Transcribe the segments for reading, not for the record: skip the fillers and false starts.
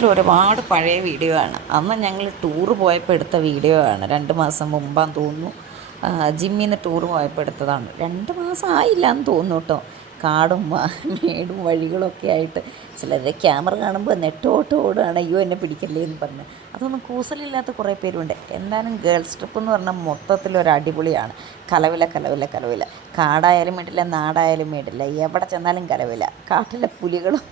സത്യത്തിൽ ഒരുപാട് പഴയ വീഡിയോ ആണ്. അന്ന് ഞങ്ങൾ ടൂറ് പോയപ്പോൾ എടുത്ത വീഡിയോ ആണ്. 2 മാസം മുമ്പാന്ന് തോന്നുന്നു. ജിമ്മിൽ നിന്ന് ടൂറ് പോയപ്പോൾ എടുത്തതാണ്. 2 മാസം ആയില്ല എന്ന് തോന്നുന്നു കേട്ടോ. കാടും മേടും വഴികളൊക്കെ ആയിട്ട് ചിലരെ ക്യാമറ കാണുമ്പോൾ നെട്ടോട്ട് ഓടുകയാണ്, അയ്യോ എന്നെ പിടിക്കല്ലേ എന്ന് പറഞ്ഞ്. അതൊന്നും കൂസലില്ലാത്ത കുറേ പേരുണ്ട്. എന്തായാലും ഗേൾസ് ട്രിപ്പ് എന്ന് പറഞ്ഞാൽ മൊത്തത്തിലൊരു അടിപൊളിയാണ്. കലവില കലവില കലവില. കാടായാലും വേണ്ടില്ല, നാടായാലും വേണ്ടില്ല, എവിടെ ചെന്നാലും കലവില. കാട്ടിലെ പുലികളും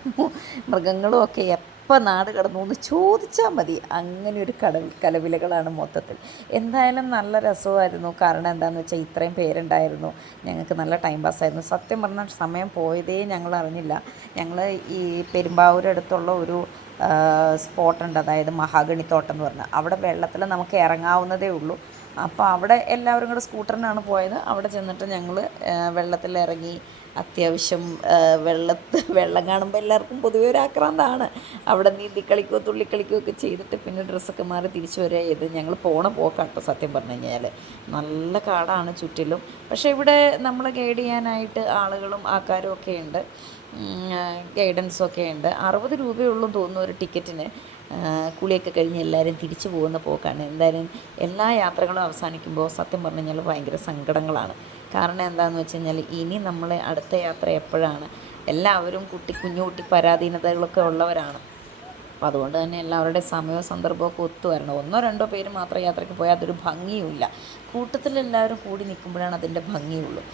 മൃഗങ്ങളും ഒക്കെ എപ്പോൾ നാട് കടന്നു എന്ന് ചോദിച്ചാൽ മതി. അങ്ങനെ ഒരു കലവിലകളാണ് മൊത്തത്തിൽ. എന്തായാലും നല്ല രസമായിരുന്നു. കാരണം എന്താണെന്ന് വെച്ചാൽ ഇത്രയും പേരുണ്ടായിരുന്നു. ഞങ്ങൾക്ക് നല്ല ടൈം പാസ്സായിരുന്നു. സത്യം പറഞ്ഞാൽ സമയം പോയതേ ഞങ്ങൾ അറിഞ്ഞില്ല. ഞങ്ങൾ ഈ പെരുമ്പാവൂരടുത്തുള്ള ഒരു സ്പോട്ടുണ്ട്, അതായത് മഹാഗണിത്തോട്ടം എന്ന് പറഞ്ഞാൽ. അവിടെ വെള്ളത്തിൽ നമുക്ക് ഇറങ്ങാവുന്നതേ ഉള്ളൂ. അപ്പോൾ അവിടെ എല്ലാവരും കൂടെ സ്കൂട്ടറിനാണ് പോയത്. അവിടെ ചെന്നിട്ട് ഞങ്ങൾ വെള്ളത്തിലിറങ്ങി. അത്യാവശ്യം വെള്ളം കാണുമ്പോൾ എല്ലാവർക്കും പൊതുവെ ഒരു ആക്രാന്തമാണ്. അവിടെ നീന്തി കളിക്കുകയോ തുള്ളിക്കളിക്കുകയോ ഒക്കെ ചെയ്തിട്ട് പിന്നെ ഡ്രസ്സൊക്കെ മാറി തിരിച്ചു വരിക ചെയ്ത്. ഞങ്ങൾ പോണ പോക്കാട്ടോ സത്യം പറഞ്ഞു കഴിഞ്ഞാൽ. നല്ല കാടാണ് ചുറ്റിലും. പക്ഷേ ഇവിടെ നമ്മൾ ഗൈഡ് ചെയ്യാനായിട്ട് ആളുകളും ആൾക്കാരും ഒക്കെ ഉണ്ട്, ഗൈഡൻസൊക്കെ ഉണ്ട്. 60 രൂപയുള്ളൂ തോന്നുന്നു ഒരു ടിക്കറ്റിന്. കുളിയൊക്കെ കഴിഞ്ഞ് എല്ലാവരും തിരിച്ചു പോകുന്ന പോക്കാണ്. എന്തായാലും എല്ലാ യാത്രകളും അവസാനിക്കുമ്പോൾ സത്യം പറഞ്ഞു കഴിഞ്ഞാൽ ഭയങ്കര സങ്കടങ്ങളാണ്. കാരണം എന്താണെന്ന് വെച്ച് കഴിഞ്ഞാൽ ഇനി നമ്മൾ അടുത്ത യാത്ര എപ്പോഴാണ്? എല്ലാവരും കുഞ്ഞു കുട്ടി പരാധീനതകളൊക്കെ ഉള്ളവരാണ്. അപ്പോൾ അതുകൊണ്ട് തന്നെ എല്ലാവരുടെ സമയവും സന്ദർഭമൊക്കെ ഒത്തു വരണം. 1-2 പേര് മാത്രം യാത്രയ്ക്ക് പോയാൽ അതൊരു ഭംഗിയുമില്ല. കൂട്ടത്തിലെല്ലാവരും കൂടി നിൽക്കുമ്പോഴാണ് അതിൻ്റെ ഭംഗിയുള്ളൂ.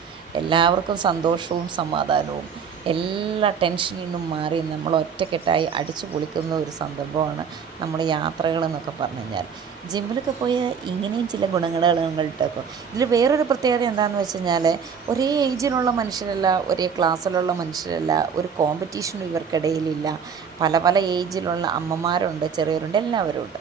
എല്ലാവർക്കും സന്തോഷവും സമാധാനവും എല്ലാ ടെൻഷനിൽ നിന്നും മാറി നമ്മൾ ഒറ്റക്കെട്ടായി അടിച്ചു പൊളിക്കുന്ന ഒരു സന്ദർഭമാണ് നമ്മൾ യാത്രകളെന്നൊക്കെ പറഞ്ഞു കഴിഞ്ഞാൽ. ജിമ്മിലൊക്കെ പോയാൽ ഇങ്ങനെയും ചില ഗുണങ്ങളുണ്ടപ്പോൾ. ഇതിൽ വേറൊരു പ്രത്യേകത എന്താണെന്ന് വെച്ച് കഴിഞ്ഞാൽ, ഒരേ ഏജിലുള്ള മനുഷ്യരല്ല, ഒരേ ക്ലാസ്സിലുള്ള മനുഷ്യരല്ല, ഒരു കോമ്പറ്റീഷനും ഇവർക്കിടയിലില്ല. പല പല ഏജിലുള്ള അമ്മമാരുണ്ട്, ചെറിയവരുണ്ട്, എല്ലാവരും ഉണ്ട്.